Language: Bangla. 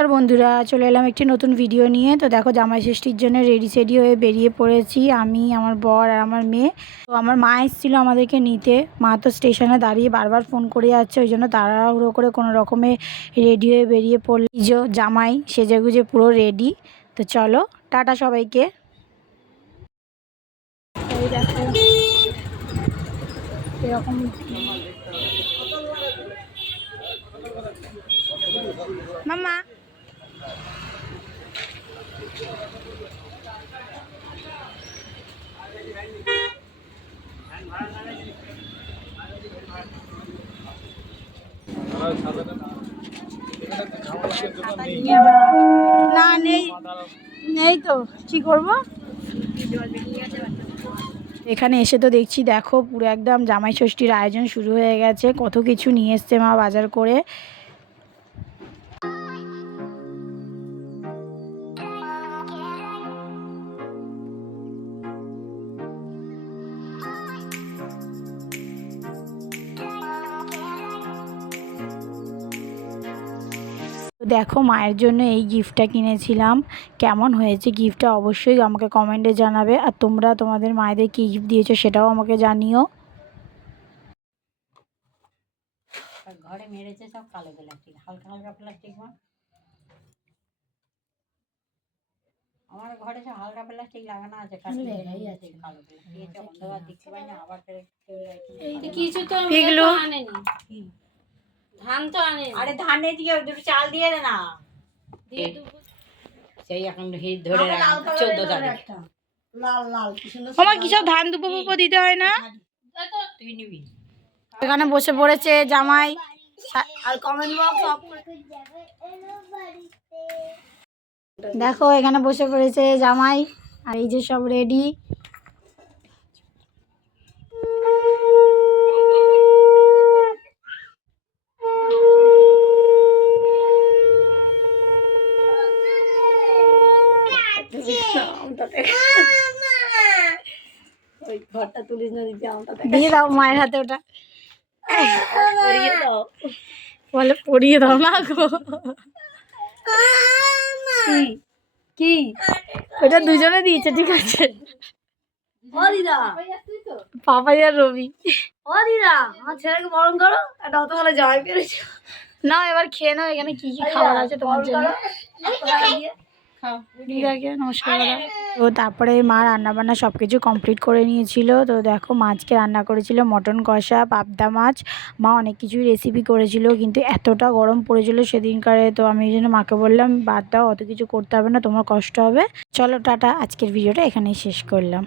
নমস্কার বন্ধুরা, চলে এলাম একটি নতুন ভিডিও নিয়ে। তো দেখো, জামাই ষষ্ঠীর জন্য রেডি সেডি হয়ে বেরিয়ে পড়েছি আমি, আমার বর আর আমার মেয়ে। তো আমার মা এসেছিলো আমাদেরকে নিতে। মা তো স্টেশনে দাঁড়িয়ে বারবার ফোন করে যাচ্ছে, ওই জন্য তাড়াহুড়ো করে কোনো রকমে রেডি হয়ে বেরিয়ে পড়ল। জামাই সেজেগুজে পুরো রেডি। তো চলো, টাটা সবাইকে। দেখো এরকম মামা। না, নেই নেই তো কি করবো। এখানে এসে তো দেখছি, দেখো পুরো একদম জামাই ষষ্ঠীর আয়োজন শুরু হয়ে গেছে। কত কিছু নিয়ে এসছে মা বাজার করে। দেখো, মায়ের জন্য এই গিফটটা কিনেছিলাম। কেমন হয়েছে গিফটটা অবশ্যই আমাকে কমেন্টে জানাবে। আর তোমরা তোমাদের মায়েদের কী গিফট দিয়েছো সেটাও আমাকে জানিও। ঘরে মেরেছে সব কালো প্লাস্টিক, হালকা হালকা প্লাস্টিক। আমার ঘরে সব হালকা প্লাস্টিক লাগানো আছে, কালো প্লাস্টিক অন্ধকার দেখতে পাই না। আবার কিছু তো আনেনি, ধান তো আনেনি। আরে ধান নেই, দিয়ে দুটো চাল দিয়ে দে না। সেই এখন হিট ধরে 14 তারিখ লাল লাল আমার কি সব ধান দুপো পুপো দিতে হয় না? তুই নিবি। এখানে বসে পড়েছে জামাই আর কমেন্ট বক্স। দেখো এখানে বসে পড়েছে জামাই আর এই যে সব রেডি। ঘরটা তুলিস না, দিয়ে দাও মায়ের হাতে ওটা। বলে পরিয়ে দাও না গো। কি ওটা দুজনে দিয়েছে, ঠিক আছে। পাপাই আর রবি। আমার ছেলেকে বরণ করো, একটা অত ভালো জামাই পেরেছো না, এবার খেয়ে নাও। এখানে কি কি খাবার আছে তোমার জন্য। নমস্কার। তো তারপরে মা রান্নাবান্না সব কিছু কমপ্লিট করে নিয়েছিল। তো দেখো, মাছকে রান্না করেছিল মটন কষা, পাবদা মাছ। মা অনেক কিছুই রেসিপি করেছিল, কিন্তু এতটা গরম পড়েছিল সেদিনকারে। তো আমি এই জন্য মাকে বললাম, বাদ দাও, অত কিছু করতে হবে না, তোমার কষ্ট হবে। চলো টাটা, আজকের ভিডিওটা এখানেই শেষ করলাম।